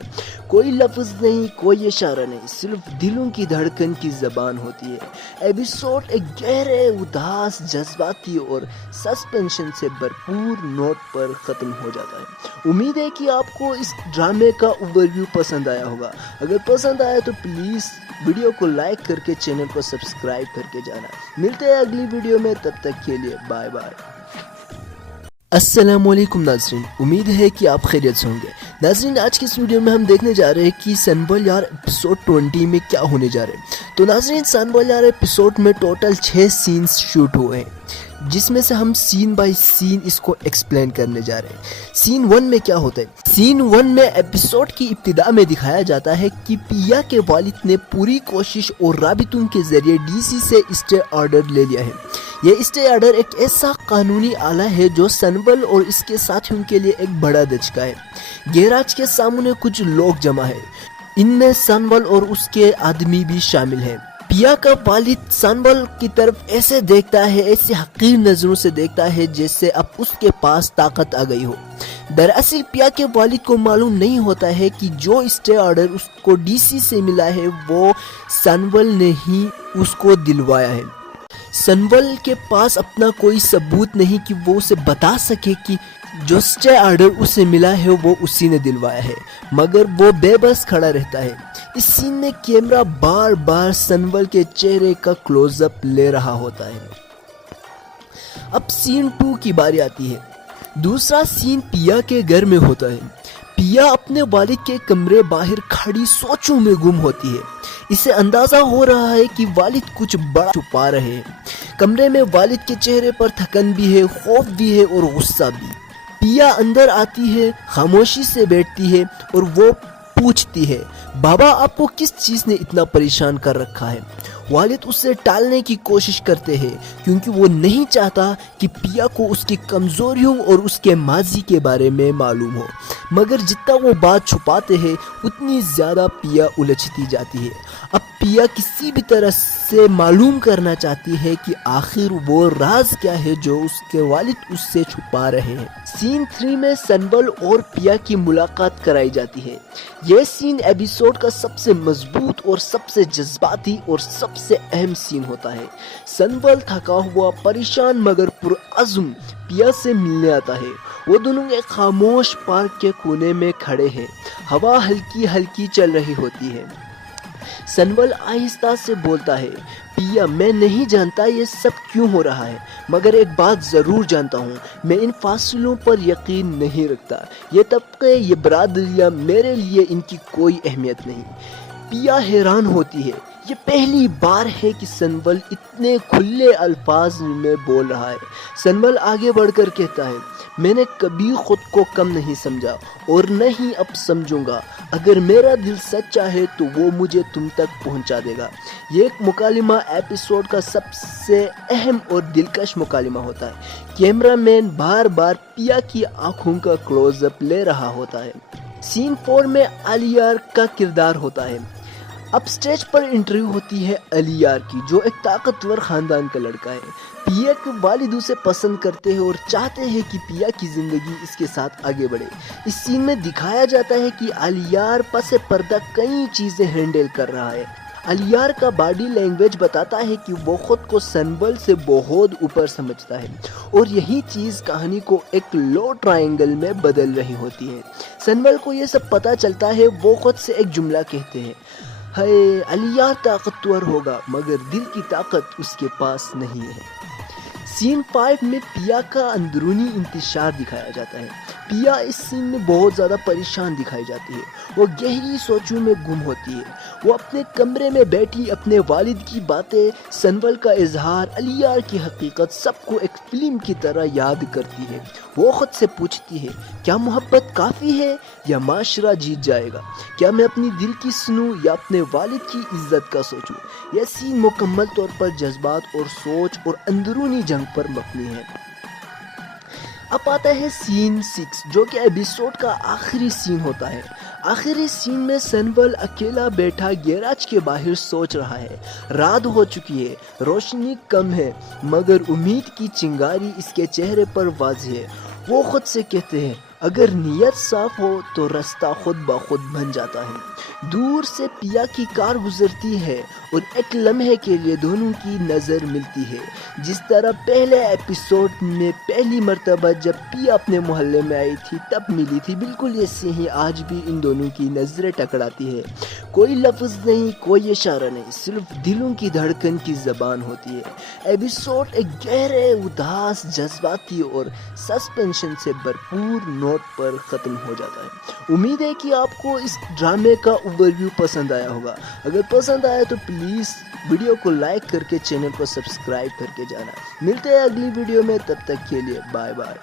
کوئی لفظ نہیں، کوئی اشارہ نہیں، صرف دلوں کی دھڑکن کی زبان ہوتی ہے۔ ایپیسوڈ ایک گہرے، اداس، جذباتی اور سسپینشن سے بھرپور نوٹ پر ختم ہو جاتا ہے۔ امید ہے کہ آپ کو اس ڈرامے کا اوورویو پسند آیا ہوگا۔ اگر پسند آیا تو پلیز ویڈیو کو لائک کر کے چینل کو سبسکرائب کر کے جانا۔ ملتے ہیں اگلی ویڈیو میں، تب تک کے لیے بائے بائے۔ السلام علیکم ناظرین، امید ہے کہ آپ خیریت سے ہوں گے۔ ناظرین، آج کی اس ویڈیو میں ہم دیکھنے جا رہے ہیں کہ سنول یار ایپیسوڈ 20 میں کیا ہونے جا رہے ہیں۔ تو ناظرین، سنول یار ایپیسوڈ میں ٹوٹل 6 سینز شوٹ ہوئے ہیں، جس میں سے ہم سین بائی سین اس کو ایکسپلین کرنے جا رہے ہیں۔ سین 1 میں کیا ہوتا ہے؟ سین 1 میں ایپیسوڈ کی ابتدا میں دکھایا جاتا ہے کہ پیا کے والد نے پوری کوشش اور رابطوں کے ذریعے ڈی سی سے اسٹے آرڈر لے لیا ہے۔ یہ اسٹے آرڈر ایک ایسا قانونی آلہ ہے جو سنول اور اس کے ساتھیوں کے لیے ایک بڑا دھچکا ہے۔ گیراج کے سامنے کچھ لوگ جمع ہیں، ان میں سنول اور اس کے آدمی بھی شامل ہیں۔ پیا کا والد سنول کی طرف ایسے دیکھتا ہے، ایسے حقیر نظروں سے دیکھتا ہے جیسے اب اس کے پاس طاقت آ گئی ہو۔ دراصل پیا کے والد کو معلوم نہیں ہوتا ہے کہ جو اسٹے آرڈر اس کو ڈی سی سے ملا ہے وہ سنول نے ہی اس کو دلوایا ہے۔ سنول کے پاس اپنا کوئی ثبوت نہیں کہ وہ اسے بتا سکے کہ جو اسٹے آرڈر اسے ملا ہے وہ اسی نے دلوایا ہے، مگر وہ بے بس کھڑا رہتا ہے۔ اس سین میں کیمرہ بار بار سنول کے چہرے کا کلوز اپ لے رہا ہوتا ہے۔ اب سین 2 کی باری آتی ہے۔ دوسرا سین پیا کے گھر میں ہوتا ہے۔ پیا اپنے والد کے کمرے باہر کھڑی سوچوں میں گم ہوتی ہے۔ اسے اندازہ ہو رہا ہے کہ والد کچھ بڑا چھپا رہے ہیں۔ کمرے میں والد کے چہرے پر تھکن بھی ہے، خوف بھی ہے اور غصہ بھی۔ پیا اندر آتی ہے، خاموشی سے بیٹھتی ہے اور وہ پوچھتی ہے، بابا آپ کو کس چیز نے اتنا پریشان کر رکھا ہے؟ والد اسے ٹالنے کی کوشش کرتے ہیں کیونکہ وہ نہیں چاہتا کہ پیا کو اس کی کمزوریوں اور اس کے ماضی کے بارے میں معلوم ہو، مگر جتنا وہ بات چھپاتے ہیں اتنی زیادہ پیا الجھتی جاتی ہے۔ اب پیا کسی بھی طرح سے معلوم کرنا چاہتی ہے کہ آخر وہ راز کیا ہے جو اس کے والد اس سے چھپا رہے ہیں۔ سین 3 میں سنول اور پیا کی ملاقات کرائی جاتی ہے۔ یہ سین ایپیسوڈ کا سب سے مضبوط اور سب سے جذباتی اور سب سے اہم سین ہوتا ہے۔ سنول تھکا ہوا، پریشان مگر پرعزم پیا سے ملنے آتا ہے۔ وہ دونوں ایک خاموش پارک کے کونے میں کھڑے ہیں۔ ہوا ہلکی ہلکی چل رہی ہوتی ہے۔ سنول آہستہ سے بولتا ہے، پیا میں نہیں جانتا یہ سب کیوں ہو رہا ہے، مگر ایک بات ضرور جانتا ہوں، میں ان فاصلوں پر یقین نہیں رکھتا، یہ طبقے، یہ برادریاں، میرے لیے ان کی کوئی اہمیت نہیں۔ پیا حیران ہوتی ہے، یہ پہلی بار ہے کہ سنول اتنے کھلے الفاظ میں بول رہا ہے۔ سنول آگے بڑھ کر کہتا ہے، میں نے کبھی خود کو کم نہیں سمجھا اور نہ ہی اب سمجھوں گا، اگر میرا دل سچا ہے تو وہ مجھے تم تک پہنچا دے گا۔ یہ ایک مکالمہ ایپیسوڈ کا سب سے اہم اور دلکش مکالمہ ہوتا ہے۔ کیمرہ مین بار بار پیا کی آنکھوں کا کلوز اپ لے رہا ہوتا ہے۔ سین 4 میں الیار کا کردار ہوتا ہے۔ اب سٹیج پر انٹرویو ہوتی ہے الیار کی، جو ایک طاقتور خاندان کا لڑکا ہے۔ پیا کے والد اسے پسند کرتے ہیں اور چاہتے ہیں کہ پیا کی زندگی اس کے ساتھ آگے بڑھے۔ اس سین میں دکھایا جاتا ہے کہ الیار پس پردہ کئی چیزیں ہینڈل کر رہا ہے۔ الیار کا باڈی لینگویج بتاتا ہے کہ وہ خود کو سنول سے بہت اوپر سمجھتا ہے، اور یہی چیز کہانی کو ایک لو ٹرائنگل میں بدل رہی ہوتی ہے۔ سنول کو یہ سب پتہ چلتا ہے، وہ خود سے ایک جملہ کہتے ہیں، الیار طاقتور ہوگا مگر دل کی طاقت اس کے پاس نہیں ہے۔ سین 5 میں پیا کا اندرونی انتشار دکھایا جاتا ہے۔ پیا اس سین میں بہت زیادہ پریشان دکھائی جاتی ہے، وہ گہری سوچوں میں گم ہوتی ہے۔ وہ اپنے کمرے میں بیٹھی اپنے والد کی باتیں، سنول کا اظہار، الیار کی حقیقت، سب کو ایک فلم کی طرح یاد کرتی ہے۔ وہ خود سے پوچھتی ہے، کیا محبت کافی ہے یا معاشرہ جیت جائے گا؟ کیا میں اپنی دل کی سنوں یا اپنے والد کی عزت کا سوچوں؟ یہ سین مکمل طور پر جذبات اور سوچ اور اندرونی جنگ پر مبنی ہے۔ اب آتا ہے سین 6، جو کہ ایپیسوڈ کا آخری سین ہوتا ہے۔ آخری سین میں سنول اکیلا بیٹھا گیراج کے باہر سوچ رہا ہے۔ رات ہو چکی ہے، روشنی کم ہے، مگر امید کی چنگاری اس کے چہرے پر واضح ہے۔ وہ خود سے کہتے ہیں، اگر نیت صاف ہو تو راستہ خود بخود بن جاتا ہے۔ دور سے پیا کی کار گزرتی ہے اور ایک لمحے کے لیے دونوں کی نظر ملتی ہے، جس طرح پہلے ایپیسوڈ میں پہلی مرتبہ جب پیا اپنے محلے میں آئی تھی تب ملی تھی، بالکل ایسے ہی آج بھی ان دونوں کی نظریں ٹکراتی ہے۔ کوئی لفظ نہیں، کوئی اشارہ نہیں، صرف دلوں کی دھڑکن کی زبان ہوتی ہے۔ ایپیسوڈ ایک گہرے، اداس، جذباتی اور سسپینشن سے بھرپور نوٹ پر ختم ہو جاتا ہے۔ امید ہے کہ آپ کو اس ڈرامے کا اوور ویو پسند آیا ہوگا۔ اگر پسند آیا تو پلیز ویڈیو کو لائک کر کے چینل کو سبسکرائب کر کے جانا۔ ملتے ہیں اگلی ویڈیو میں، تب تک کے لیے بائے بائے۔